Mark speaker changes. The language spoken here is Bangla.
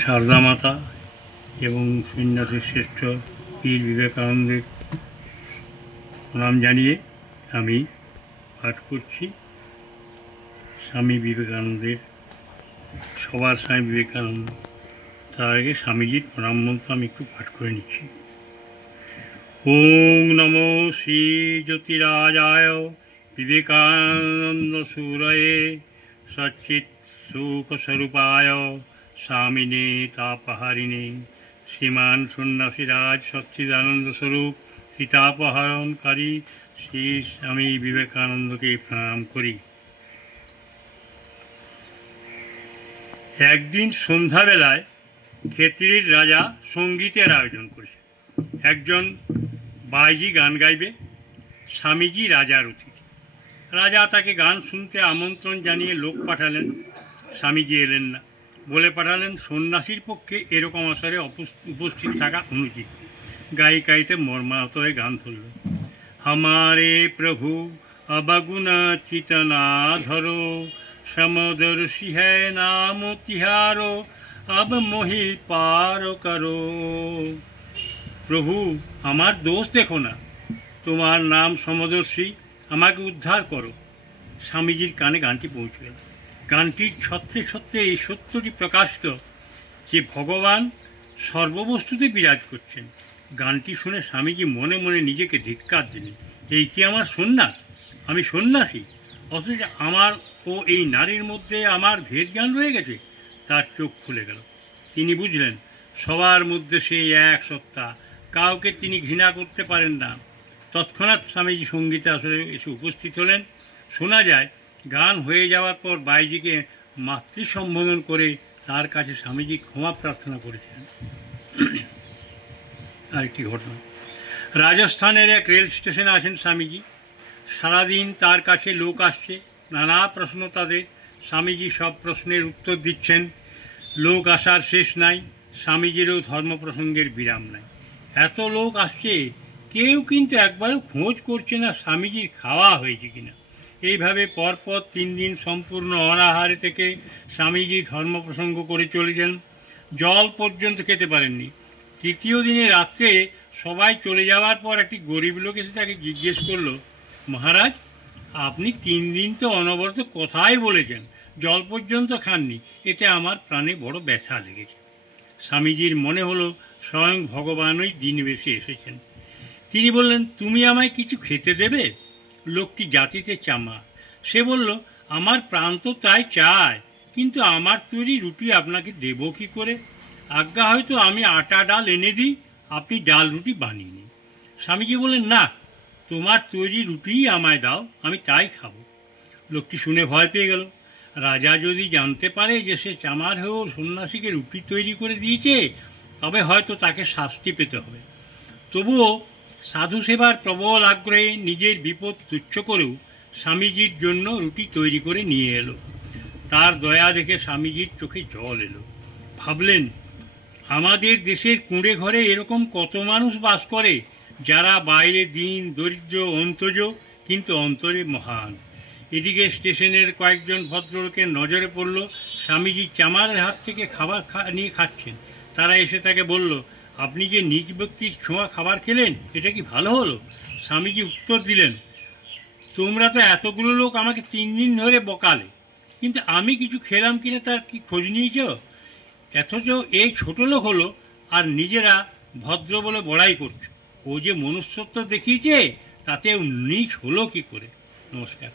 Speaker 1: সারদা মাতা এবং সন্ন্যাসী শ্রেষ্ঠ পীর বিবেকানন্দের প্রণাম জানিয়ে আমি পাঠ করছি। স্বামী বিবেকানন্দের, সবার স্বামী বিবেকানন্দ, তার আগে স্বামীজির প্রণাম মন্ত্র আমি একটু পাঠ করে নিচ্ছি। ওং নমো শ্রী জ্যোতিরাজায় বিবেকানন্দ সুরয়ে সচ্চিৎ সুখস্বরূপায় স্বামিনে, তাপহারিণে। শ্রীমান সন্ন্যাসীরাজ সচ্চিদানন্দ স্বরূপ, সীতাপহরণকারী শ্রী স্বামী বিবেকানন্দকে প্রণাম করি। একদিন সন্ধ্যাবেলায় ক্ষেত্রীর রাজা সঙ্গীতের আয়োজন করেছে। একজন বাইজি গান গাইবে, স্বামীজি রাজার অতিথি। রাজা তাকে গান শুনতে আমন্ত্রণ জানিয়ে লোক পাঠালেন, স্বামীজি এলেন না। বলে পাঠালেন, সন্ন্যাসীর পক্ষে এরকম আসারে উপস্থিত থাকা অনুচিত। গায়িকাইতে মর্মাহত হয়ে গান ধরল হামারে প্রভু অবাগুনা চিতনা ধরো, সমদর্শি হ্যায় নাম তিহারো, আব মহি পার করো। প্রভু, আমার দোষ দেখো না। তোমার নাম সমদর্শী, আমাকে উদ্ধার করো। স্বামীজির কানে গানটি পৌঁছলেন গানটির ছত্রে ছত্রে এই সত্যটি প্রকাশিত যে ভগবান সর্ববস্তুতে বিরাজ করছেন। গানটি শুনে স্বামীজি মনে মনে নিজেকে ধিক্কার দিলেন। এই কি আমার সন্ন্যাস? আমি সন্ন্যাসী? অথচ আমার ও এই নারীর মধ্যে আমার ভেদ জ্ঞান রয়ে গেছে? তার চোখ খুলে গেল। তিনি বুঝলেন, সবার মধ্যে সেই এক সত্তা, কাউকে তিনি ঘৃণা করতে পারেন না। তৎক্ষণাৎ স্বামীজি সঙ্গীতে আসলে এসে উপস্থিত হলেন। শোনা যায় গান হয়ে যাওয়ার পর বাইজিকে মাতৃ সম্বোধন করে তার কাছে স্বামীজি ক্ষমা প্রার্থনা করেছেন। আরেকটি ঘটনা। রাজস্থানের এক রেল স্টেশনে আছেন স্বামীজি। সারাদিন তার কাছে লোক আসছে। নানা প্রশ্ন তাদের। স্বামীজি সব প্রশ্নের উত্তর দিচ্ছেন। লোক আসার শেষ নাই। স্বামীজিরও ধর্ম প্রসঙ্গের বিরাম নাই। এত লোক আসছে, কেউ কিন্তু একবারও খোঁজ করছে না স্বামীজির খাওয়া হয়েছে কিনা। এইভাবে পরপর তিন দিন সম্পূর্ণ অনাহারে থেকে স্বামীজি ধর্ম প্রসঙ্গ করে চলেছেন। জল পর্যন্ত খেতে পারেননি। তৃতীয় দিনে রাত্রে সবাই চলে যাওয়ার পর একটি গরিব লোক এসে তাকে জিজ্ঞেস করল, মহারাজ, আপনি তিন দিন তো অনবরত কথাই বলেছেন, জল পর্যন্ত খাননি, এতে আমার প্রাণে বড় ব্যথা লেগেছে। স্বামীজির মনে হলো স্বয়ং ভগবানই দিন বেশি এসেছেন। তিনি বললেন, তুমি আমায় কিছু খেতে দেবে? লোকটি জাতিতে চামা। সে বলল, আমার প্রাণ তো তাই চায়, কিন্তু আমার তৈরি রুটি আপনাকে দেব কি করে? আজ্ঞা হয়তো আমি আটা, ডাল এনে দিই, আপনি ডাল রুটি বানিয়ে নিন। স্বামীজি বললেন, না, তোমার তৈরি রুটিই আমায় দাও, আমি তাই খাব। লোকটি শুনে ভয় পেয়ে গেল। রাজা যদি জানতে পারে যে সে চামার হয়েও সন্ন্যাসীকে রুটি তৈরি করে দিয়েছে, তবে হয়তো তাকে শাস্তি পেতে হবে। তবুও সাধু সেবার প্রবল আগ্রহে নিজের বিপদ তুচ্ছ করেও স্বামীজির জন্য রুটি তৈরি করে নিয়ে এলো। তার দয়া দেখে স্বামীজির চোখে জল এলো। ভাবলেন, আমাদের দেশের কুঁড়ে ঘরে এরকম কত মানুষ বাস করে যারা বাইরে দিন, দরিদ্র অন্তজ কিন্তু অন্তরে মহান। এদিকে স্টেশনের কয়েকজন ভদ্রলোকের নজরে পড়ল, স্বামীজি চামারের হাত থেকে খাবার খা- নিয়ে খাচ্ছেন। তারা এসে তাকে বলল আপনি যে নিজ ব্যক্তির ছোঁয়া খাবার খেলেন, এটা কি ভালো হলো? স্বামীজি উত্তর দিলেন, তোমরা তো এতগুলো লোক আমাকে তিন দিন ধরে বকালে, কিন্তু আমি কিছু খেলাম কিনা তার কি খোঁজ নিয়েছ? অথচ এই ছোট লোক হলো, আর নিজেরা ভদ্র বলে বড়াই করছে। ও যে মনুষ্যত্ব দেখিয়েছে তাতে নিচ হলো কি করে? নমস্কার।